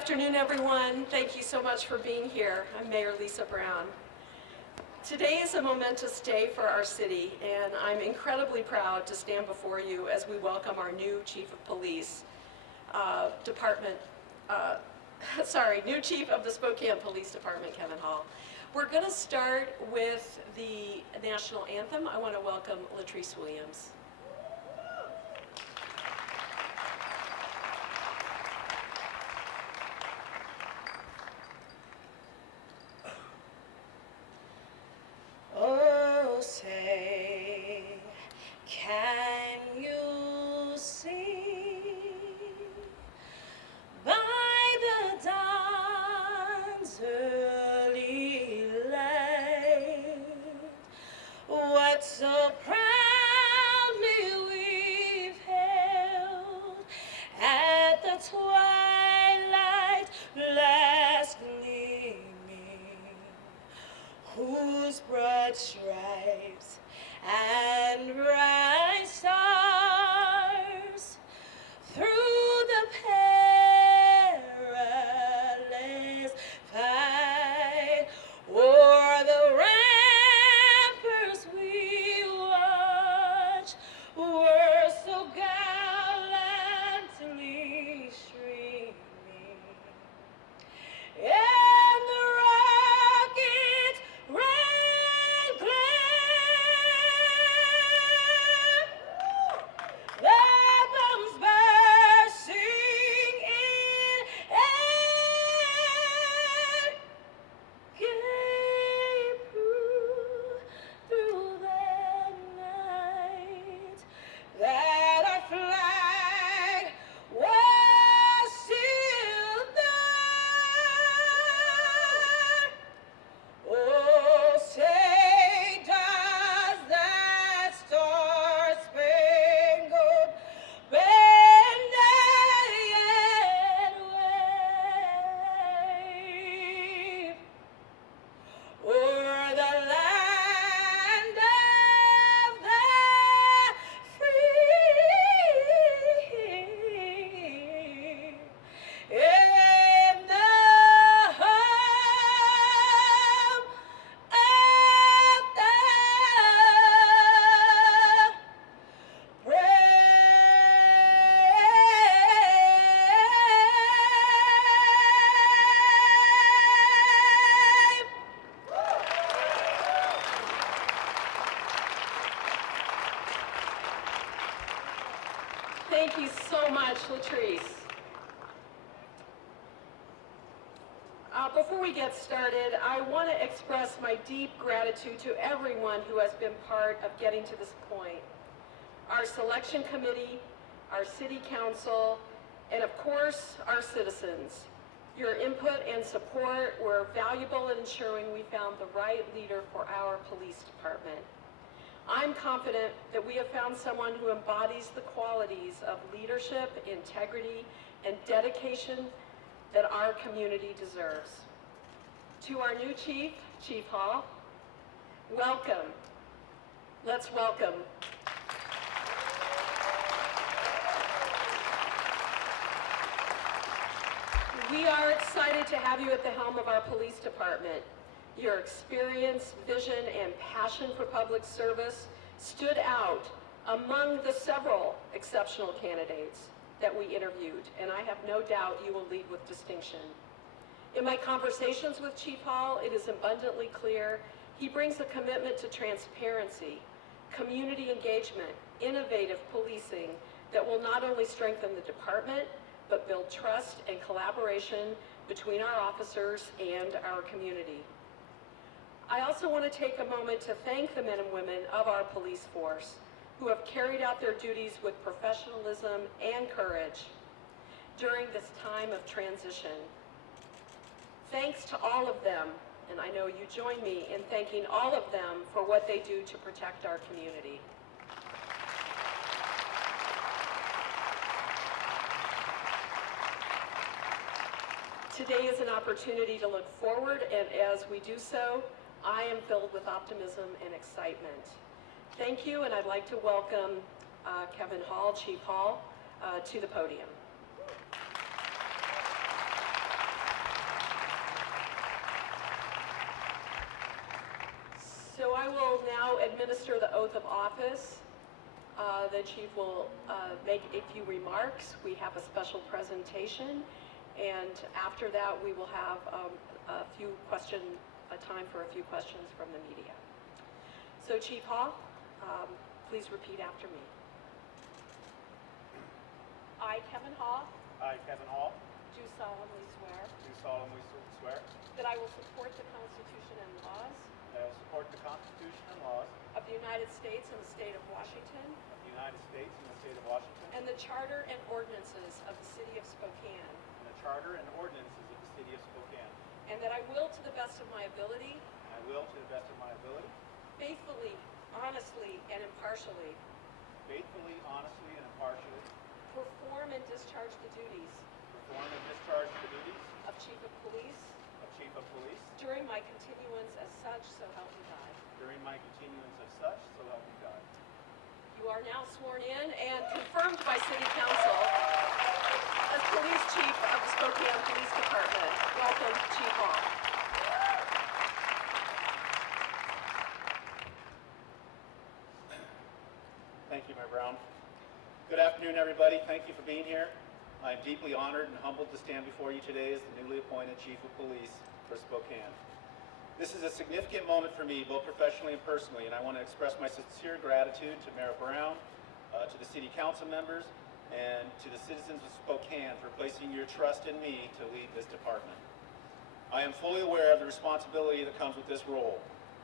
afternoon, everyone. Thank you so much for being here. I'm Mayor Lisa Brown. Today is a momentous day for our city, and I'm incredibly proud to stand before you as we welcome our new Chief of Police new Chief of the Spokane Police Department, Kevin Hall. We're going to start with the national anthem. I want to welcome Latrice Williams. Oh, say, can you see by the dawn's early light what so proudly we've held at the twilight last gleaming, whose broad stripes and bright stars through the perilous fight o'er the ramparts we watch were so gallantly streaming. And the rocket red glare that comes bursting in air gave proof through the night that our flag was still there. Oh, say does that star-spangled banner yet wave o'er the land of the free, in the home of the brave. Thank you so much, Latrice. Before we get started, I want to express my deep gratitude to everyone who has been part of getting to this point. Our selection committee, our city council, and of course, our citizens. Your input and support were valuable in ensuring we found the right leader for our police department. I'm confident that we have found someone who embodies the qualities of leadership, integrity, and dedication that our community deserves. To our new chief, Chief Hall, welcome. Let's welcome. We are excited to have you at the helm of our police department. Your experience, vision, and passion for public service stood out among the several exceptional candidates that we interviewed, and I have no doubt you will lead with distinction. In my conversations with Chief Hall, it is abundantly clear he brings a commitment to transparency, community engagement, innovative policing that will not only strengthen the department, but build trust and collaboration between our officers and our community. I also want to take a moment to thank the men and women of our police force who have carried out their duties with professionalism and courage during this time of transition. Thanks to all of them, and I know you join me in thanking all of them for what they do to protect our community. Today is an opportunity to look forward, and as we do so, I am filled with optimism and excitement. Thank you, and I'd like to welcome Kevin Hall, Chief Hall, to the podium. So I will now administer the oath of office. The chief will make a few remarks. We have a special presentation, and after that we will have a time for a few questions from the media. So Chief Hall, please repeat after me. I, Kevin Hall, I, Kevin Hall, do solemnly swear do solemnly swear that I will support the Constitution and laws that I will support the Constitution and laws of the United States and the state of Washington, of the United States and the state of Washington, and the charter and ordinances of the city of Spokane, and the charter and ordinances of the city of Spokane, and that I will, to the best of my ability, and I will, to the best of my ability, faithfully, honestly, and impartially, faithfully, honestly, and impartially, perform and discharge the duties perform and discharge the duties of Chief of Police of Chief of Police during my continuance as such, so help me God. during my continuance of such, so help me God. You are now sworn in and confirmed by City Council as Police Chief of the Spokane Police Department. Welcome, Chief Hall. Thank you, Mayor Brown. Good afternoon, everybody. Thank you for being here. I'm deeply honored and humbled to stand before you today as the newly appointed Chief of Police for Spokane. This is a significant moment for me, both professionally and personally, and I want to express my sincere gratitude to Mayor Brown, to the City Council members, and to the citizens of Spokane for placing your trust in me to lead this department. I am fully aware of the responsibility that comes with this role.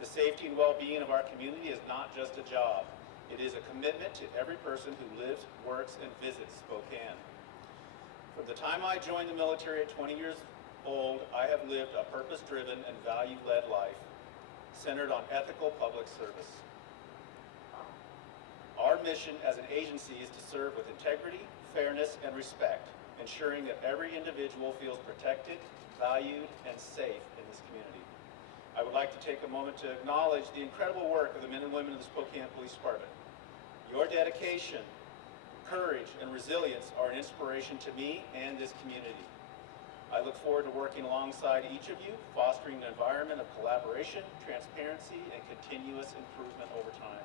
The safety and well-being of our community is not just a job. It is a commitment to every person who lives, works, and visits Spokane. From the time I joined the military at 20 years old, I have lived a purpose-driven and value-led life centered on ethical public service. Our mission as an agency is to serve with integrity, fairness, and respect, ensuring that every individual feels protected, valued, and safe in this community. I would like to take a moment to acknowledge the incredible work of the men and women of the Spokane Police Department. Your dedication, courage, and resilience are an inspiration to me and this community. I look forward to working alongside each of you, fostering an environment of collaboration, transparency, and continuous improvement over time.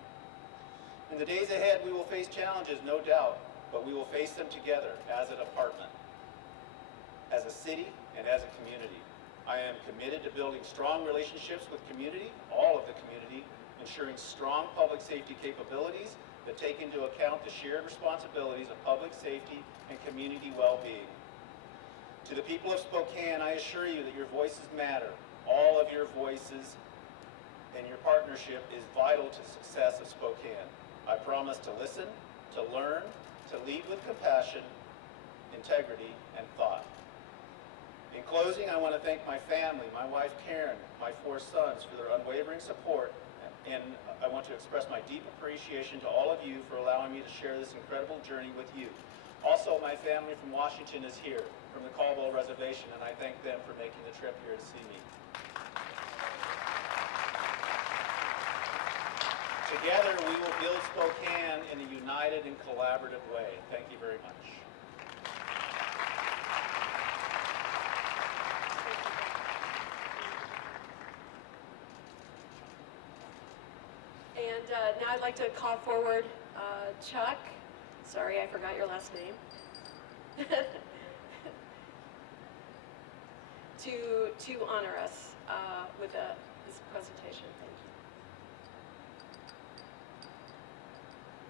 In the days ahead, we will face challenges, no doubt, but we will face them together as a department, as a city, and as a community. I am committed to building strong relationships with community, all of the community, ensuring strong public safety capabilities that take into account the shared responsibilities of public safety and community well-being. To the people of Spokane, I assure you that your voices matter. All of your voices and your partnership is vital to the success of Spokane. I promise to listen, to learn, to lead with compassion, integrity, and thought. In closing, I want to thank my family, my wife Karen, my 4 sons for their unwavering support, and I want to express my deep appreciation to all of you for allowing me to share this incredible journey with you. Also, my family from Washington is here, from the Caldwell Reservation, and I thank them for making the trip here to see me. Together, we will build Spokane in a united and collaborative way. Thank you very much. And now I'd like to call forward Chuck. Sorry, I forgot your last name. to honor us with this presentation.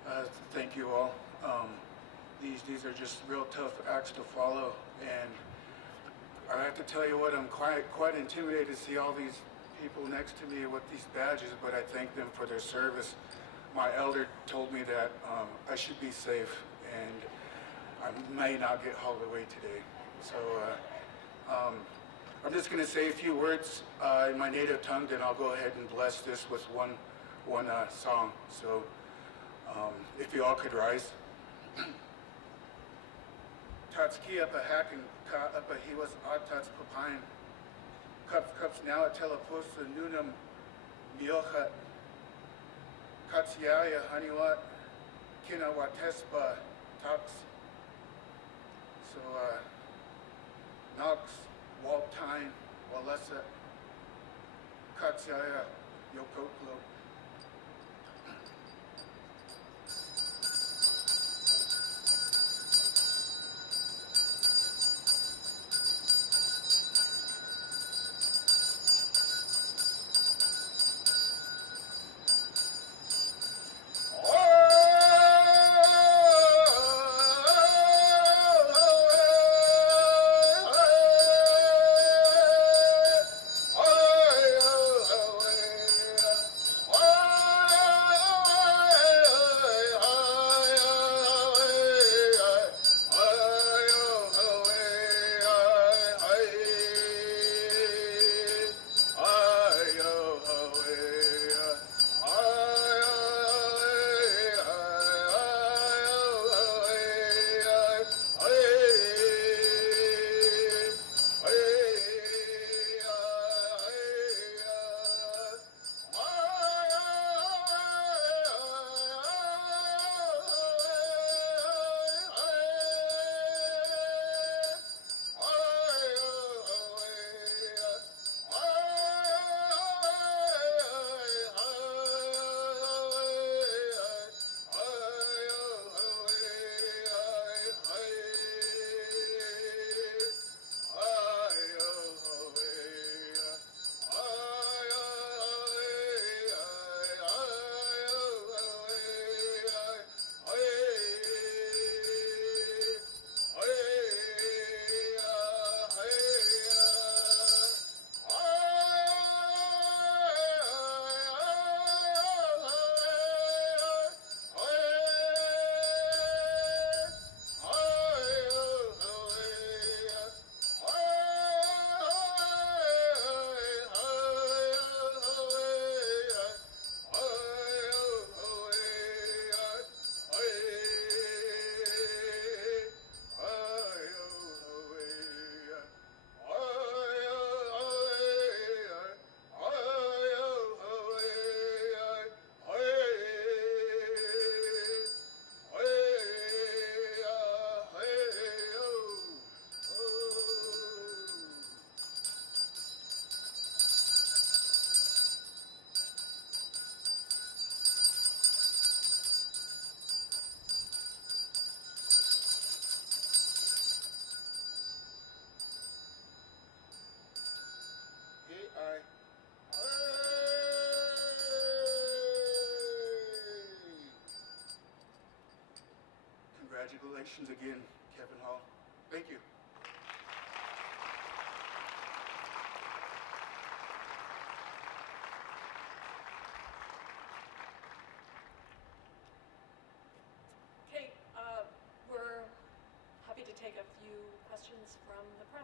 Thank you. Thank you all. These are just real tough acts to follow, and I have to tell you what, I'm quite intimidated to see all these people next to me with these badges, but I thank them for their service. My elder told me that I should be safe, and I may not get hauled away today. So I'm just going to say a few words in my native tongue, then I'll go ahead and bless this with one song. So if you all could rise. Tatski up a hack and ka up a he was atats papine. Cups now at telepus and nunum miochat. Katsiaya haniwat kinawatespa tax. So Knox, Waltine, Walesa, Katsiaya, Yo Coat Club. Congratulations again, Kevin Hall. Thank you. Okay, we're happy to take a few questions from the press.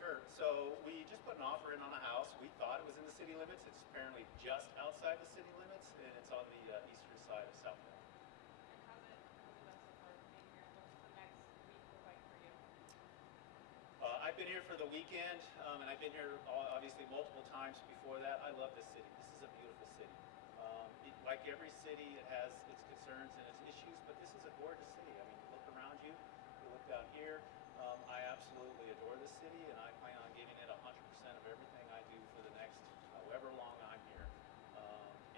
Sure. So we just put an offer in on a house. We thought it was in the city limits. It's apparently just outside the city limits, and it's on the eastern side of Southfield. I've been here for the weekend, and I've been here obviously multiple times before that. I love this city. This is a beautiful city. Like every city, it has its concerns and its issues, but this is a gorgeous city. I mean, you look around you, you look down here. I absolutely adore this city, and I plan on giving it 100% of everything I do for the next however long I'm here,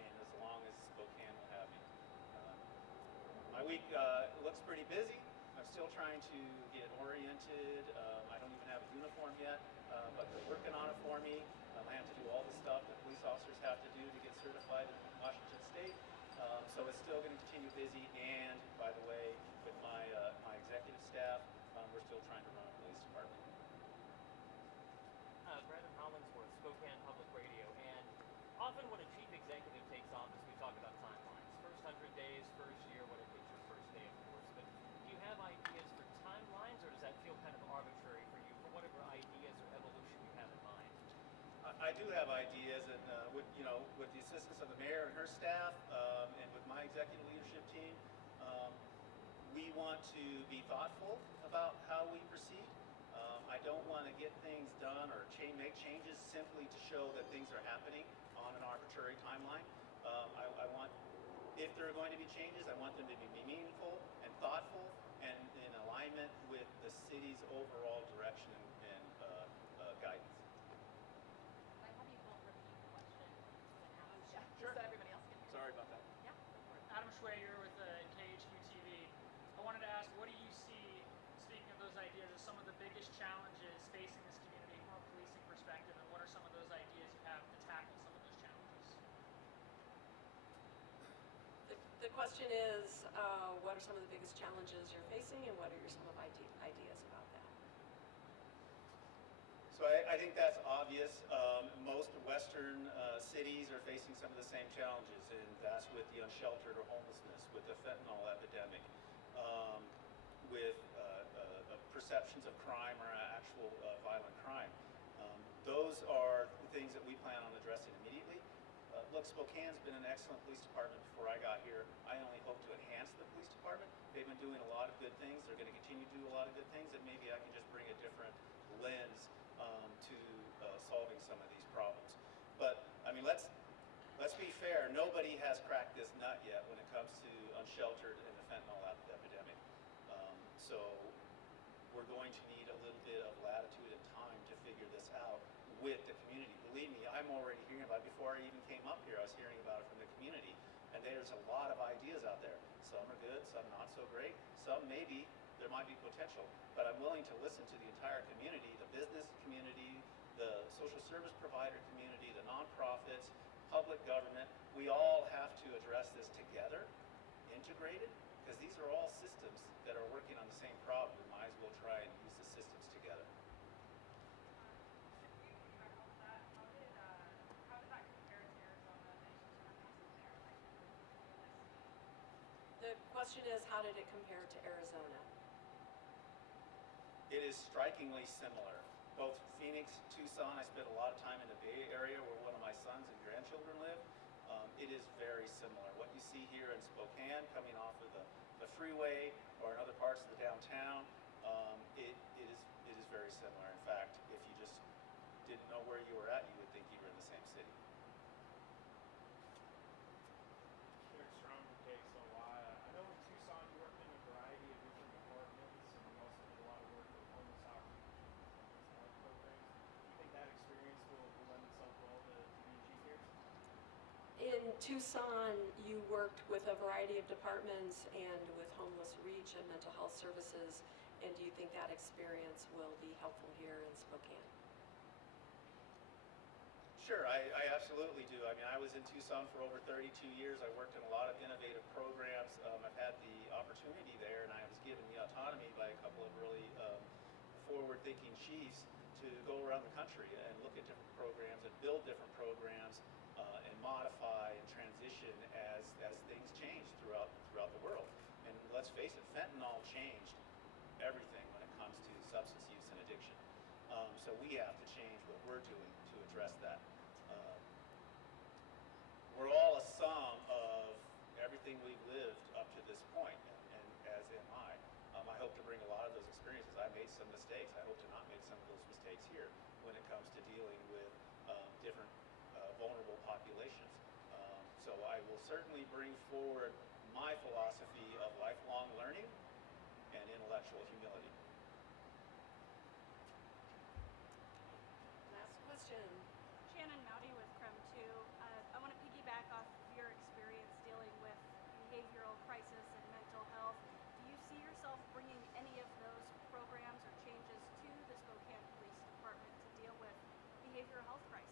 and as long as Spokane will have me. My week looks pretty busy. I'm still trying to get oriented. I don't even have a uniform yet, but they're working on it for me. I have to do all the stuff that police officers have to do to get certified in Washington State. So it's still going to continue busy. And by the way, with my executive staff, we're still trying to run a police department. Brandon Hollingsworth, Spokane Public Radio, and often when a chief executive takes office, we talk about timelines. First 100 days, first year, what if it's your first day, of course. But do you have ideas for timelines, or does that feel kind of arbitrary for you, for whatever ideas or evolution you have in mind? I do have ideas, and with the assistance of the mayor and her staff, and with my executive leadership team, we want to be thoughtful about how we proceed. I don't want to get things done or make changes simply to show that things are happening on an arbitrary timeline. I want, if there are going to be changes, I want them to be meaningful and thoughtful and in alignment with the city's overall direction and guidance. Can I have you both repeat the question when asked? Yeah, Just so everybody else can hear. Sorry about that. Yeah, go for it. Adam Schwager with KHQ TV. I wanted to ask, what do you see, speaking of those ideas, as some of the biggest challenges facing this community from a policing perspective, and what are some of those ideas you have to tackle some of those challenges? The question is, what are some of the biggest challenges you're facing, and what are some of ideas about that? So I think that's obvious. Most Western cities are facing some of the same challenges, and that's with the unsheltered or homelessness, with the fentanyl epidemic, with perceptions of crime or actual violent crime. Those are the things that we plan on addressing immediately. Look, Spokane's been an excellent police department before I got here. I only hope to enhance the police department. They've been doing a lot of good things. They're going to continue to do a lot of good things, and maybe I can just bring a different lens to solving some of these problems. But I mean, let's be fair. Nobody has cracked this nut yet when it comes to unsheltered and the fentanyl epidemic. So we're going to need a little bit of latitude and time to figure this out with the community. Believe me, I'm already hearing about it. Before I even came up here, I was hearing about it from the community. And there's a lot of ideas out there. Some are good, some not so great. Some maybe there might be potential. But I'm willing to listen to the entire community, the business community, the social service provider community, the nonprofits, public government. We all have to address this together, integrated, because these are all systems that are working on the same problem. We might as well try and use the systems together. The question is, how did it compare to Arizona? It is strikingly similar. Both Phoenix, Tucson, I spent a lot of time in the Bay Area where one of my sons and grandchildren live. It is very similar. What you see here in Spokane coming off of the freeway or in other parts of the downtown, it is very similar. In fact, if you just didn't know where you were at, you would think you were in the same city. Eric Strong from KXLY. I know in Tucson you worked in a variety of different departments, and you also did a lot of work with homeless outreach programs. Do you think that experience will lend itself well to BG here? In Tucson, you worked with a variety of departments and with homeless reach and mental health services. And do you think that experience will be helpful here in Spokane? Sure, I absolutely do. I mean, I was in Tucson for over 32 years. I worked in a lot of innovative programs. I've had the opportunity there, and I was given the autonomy by a couple of really forward-thinking chiefs to go around the country and look at different programs and build different programs and modify and transition as things change throughout the world. And let's face it, fentanyl changed everything when it comes to substance use and addiction. So we have to change what we're doing to address that. We're all a sum of everything we've lived up to this point, and as am I. I hope to bring a lot of those experiences. I made some mistakes. I hope to not make some of those mistakes here when it comes to dealing with different vulnerable populations. So I will certainly bring forward my philosophy of lifelong learning and intellectual humility. Last question. Shannon Mowdy with CREM 2. I want to piggyback off of your experience dealing with behavioral crisis and mental health. Do you see yourself bringing any of those programs or changes to the Spokane Police Department to deal with behavioral health crisis?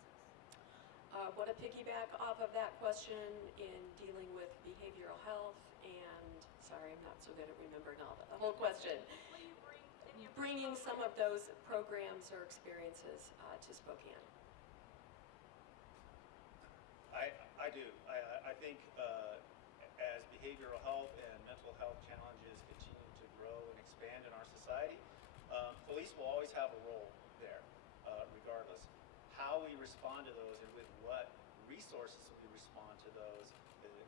Want to piggyback off of that question in dealing with behavioral health and, sorry, I'm not so good at remembering all the whole question. Will you bring any of those Bringing some of those programs or experiences to Spokane. I do. I think as behavioral health and mental health challenges continue to grow and expand in our society, police will always have a role there, regardless. How we respond to those and with what resources we respond to those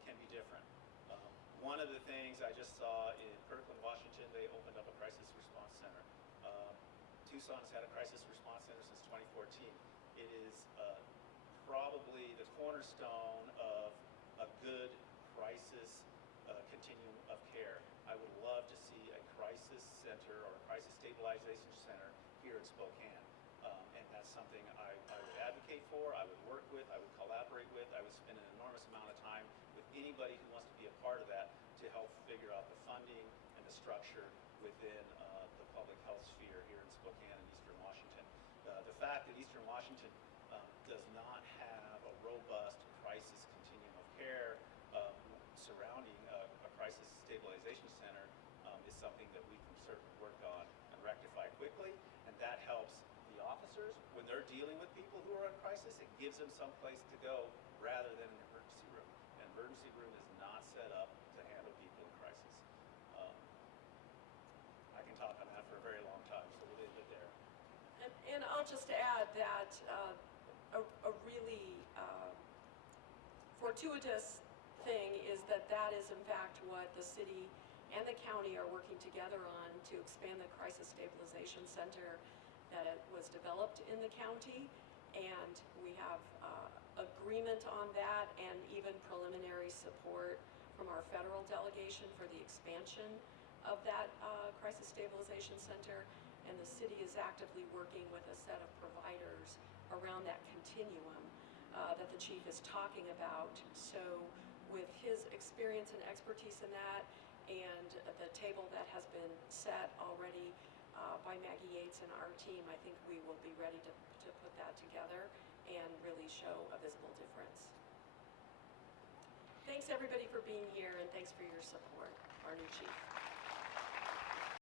can be different. One of the things I just saw in Kirkland, Washington, they opened up a crisis response center. Tucson has had a crisis response center since 2014. It is probably the cornerstone of a good crisis continuum of care. I would love to see a crisis center or a crisis stabilization center here in Spokane. And that's something I would advocate for, I would work with, I would collaborate with, I would spend an enormous amount of time with anybody who wants to be a part of that to help figure out the funding and the structure within the public health sphere here in Spokane and Eastern Washington. The fact that Eastern Washington does not have a robust crisis continuum of care surrounding a crisis stabilization center is something that we can certainly work on and rectify quickly, and that helps the officers when they're dealing with people who are in crisis. It gives them some place to go rather than an emergency room. An emergency room is not set up to handle people in crisis. I can talk on that for a very long time, so we'll leave it there. And I'll just add that a really fortuitous thing is that that is in fact what the city and the county are working together on to expand the crisis stabilization center, that it was developed in the county, and we have agreement on that and even preliminary support from our federal delegation for the expansion of that crisis stabilization center, and the city is actively working with a set of providers around that continuum that the chief is talking about. So with his experience and expertise in that, and the table that has been set already by Maggie Yates and our team, I think we will be ready to put that together and really show a visible difference. Thanks everybody for being here, and thanks for your support, our new chief.